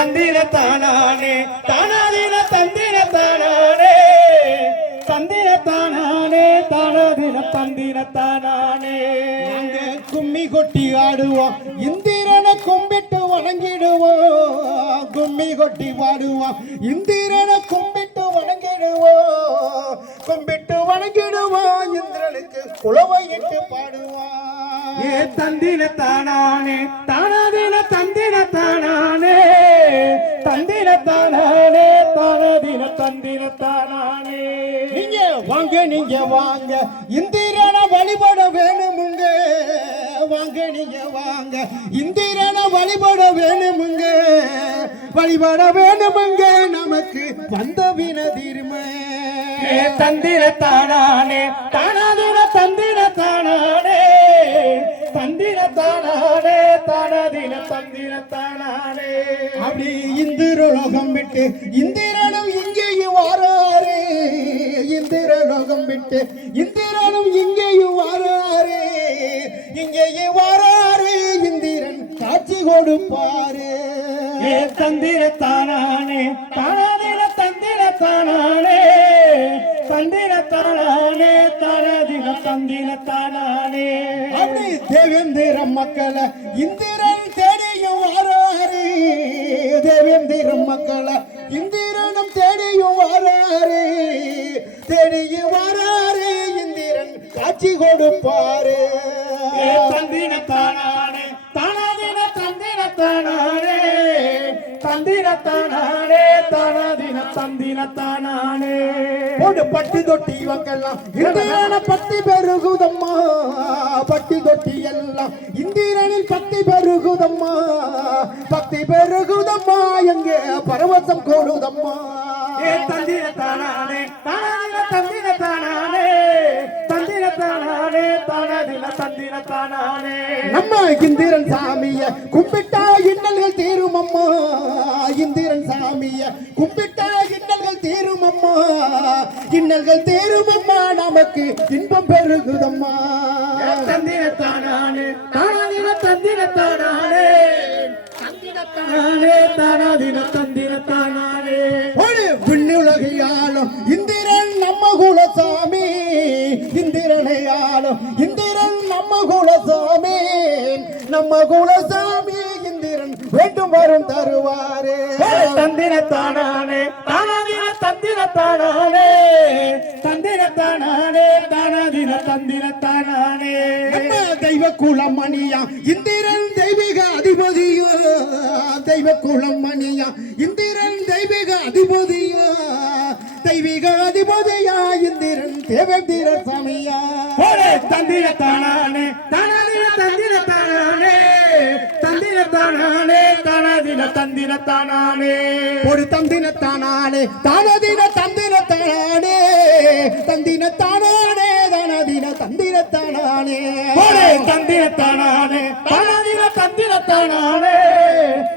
தந்திர தானானே தானாதின தந்திர தானானே தந்திர தானானே தானாதின தந்திர தானானே கும்மி கொட்டி ஆடுவோம் இந்திரனை கும்பிட்டு வணங்கிடுவோம் கும்மி கொட்டி பாடுவோம் இந்திரனை கும்பிட்டு வணங்கிடுவோம் கும்பிட்டு வணங்கிடுவோம் இந்திரனுக்கு குலவையிட்டு பாடுவோம் ஏ தந்திர தானானே தானாதின தந்திர தானானே தந்திர தானானே தானாதின தந்திர தானானே நீங்க வாங்க இந்திரனை வழிபட வேணுமுங்க வாங்க நீங்க வாங்க இந்திரனை வழிபட வேணுமுங்க வழிபட வேணுமுங்க நமக்கு வந்த வினதிருமை தந்திர தானானே தானாதின தந்திர தானானே தந்திர தானானே தானாதின தந்திர தானானே அப்படி இந்திரலோகம் விட்டு இந்திரனும் இங்கேயும் வாராரு இந்திரலோகம் விட்டு இந்திரனும் இங்கேயும் வாராரு இங்கேயும் வாராரு இந்திரன் காட்சி கொடுப்பாரு தந்திர தானானே தானாதின தந்திர தானானே தந்திர தானானே தானாதின தந்திர தானானே அப்படி தேவேந்திர மக்களை இந்திரன் தேடியும் வாராரு தேவேந்திர மக்களை இந்திரனும் தேடியும் வாராரு தேடியும் வாராரு இந்திரன் காட்சி கொடுப்பாரு தந்திர தானானே தானாதின தந்திர தானானே தந்திர தானானே தானாதின தந்திர தானானே ஒரு பட்டி தொட்டி இவங்கெல்லாம் இந்திரன பத்தி பெருகுதம்மா பட்டி தொட்டி எல்லாம் இந்திரனில் பத்தி பெருகுதம்மா பக்தி பெருகுதம்மா எங்கே பரவசம் கூடுதம்மா தந்திர தானானே தானாதின தந்திர தானானே தந்திர தானானே தானாதின தந்திர தானானே நம்ம இந்திரன் சாமிய கும்பிட்டா இன்னல்கள் தீருமம்மா இந்திரன் சாமிய கும்பிட்டா இன்னல்கள் தீருமம்மா இன்னல்கள் தீருமம்மா நமக்கு இன்பம் பெருகுதம்மா தந்திர தானானே தானாதின தந்திர தானானே தந்திர தானானே தானாதின தந்திர தானானே ஒரு விண்ணுலகையாலும் இந்திரன் நம்ம குலசாமி இந்திரனையாலும் இந்திரன் நம்ம குலசாமி நம்ம குலசாமி இந்திரன் வேண்டும் வரும் தருவாரே தந்திர தானானே தானாதின தந்திர தானானே தந்திர தானானே தானாதின தந்திர தானானே நம்ம தெய்வ குலமணியா இந்திரன் தெய்வீக அதிபதியோ தெய்வ குலமணியா இந்திரன் தெய்வீக அதிபதியோ தெய்வீக அதிபதியா இந்திரன் தேவேந்திர சாமியா தந்திர தானானே தானாதின தந்திர தானானே தந்திர தானானே தானாதின தந்திர தானானே ஒரு தந்திர தானானே தானதின தந்திர தானானே தந்திர தானானே தானதின தந்திர தானானே தந்திர தானானே தானாதின தந்திர தானானே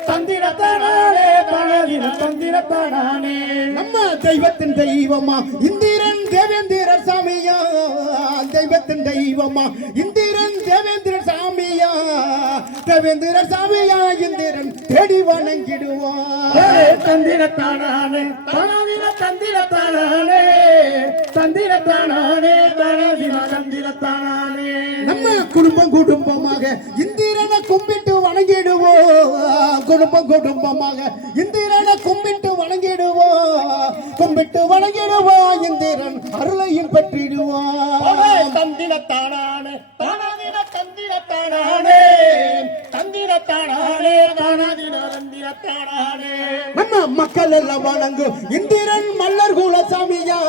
தந்திர தானானே தானாதின தந்திர தானானே நம்ம தெய்வத்தின் தெய்வமா இந்திரன் தேவேந்திர சாமியா தெய்வத்தின் தெய்வமா இந்திரன் தேவேந்திர சாமியா தேவேந்திர சாமியா இந்திரன் தேடி வணங்கிடுவான் தந்திர தானானே தானாதின தந்திர தானானே தந்திர தானானே தானாதின தந்திர தானானே நம்ம குடும்பமாக இந்திரனை கும்பிட்டு வணங்கிடுவோம் குடும்பமாக இந்திரனை கும்பிட்டு வணங்கிடுவோம் கும்பிட்டு வணங்கிடுவோம் இந்திரன் அருளையும் பெற்றிடுவான் தந்திர தானானே தானாதின தந்திர தானானே தந்திர தானானே தானாதின தந்திர தானானே நம்ம மக்கள் எல்லாம் வணங்கு இந்திரன் மல்லர் குலசாமியா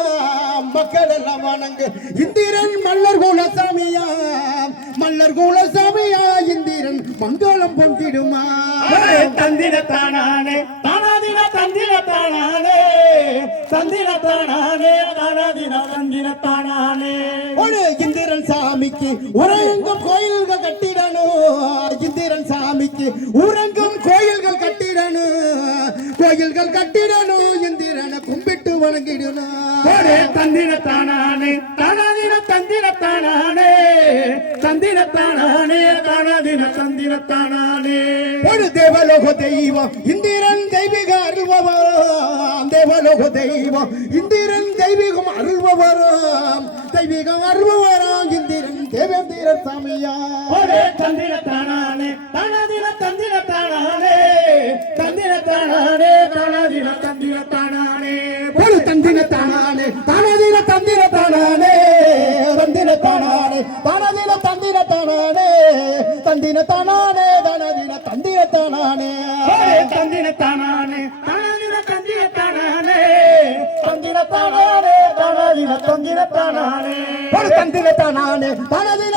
மக்கள் எல்லாம் வணங்கு இந்திரன் மல்லர் குலசாமியா மல்லர் குலசாமியா இந்திரன் மங்களம் பொங்கிடுமா தந்திர தானானே தானாதின தந்திர தானானே தந்திர தானானே தானாதின தந்திர தானானே ஒரு இந்திரன் சாமிக்கு உறங்கும் கோயில்கள் கட்டிடணும் இந்திரன் சாமிக்கு உறங்கும் கோயில்கள் கட்டிடணும் கோயில்கள் கட்டிடணும் இந்திரனை கும்பிட்டு வணங்கிடணும் தந்திர தானானே தானாதின தந்திர தானானே தந்திரத்தானே தானாதின தந்திரத்தானே ஒரு தேவலோக தெய்வம் இந்திரன் தெய்வீக அருள்பவராம் தேவலோக தெய்வம் இந்திரன் தெய்வீகம் அருள்பவராம் தெய்வீகம் அருள்பவராம் இந்திரன் தேவேந்திர சாமியா ஒரே தந்திரத்தானே தானாதின தந்திரத்தானே தந்திரத்தானே தானாதின தந்திரத்தானே ஒரு தந்திரத்தானே தானதின தந்திரத்தானே தந்திரத்தானே தானதின தந்திரத்தானே தந்திரத்தானே தானதின தந்திரத்தானே ஒரே தந்திரத்தானே தானாதின தந்திரத்தானே தந்திரத்தானே தானாதின தந்திரத்தானே ஒரு தந்திரத்தானே தானதின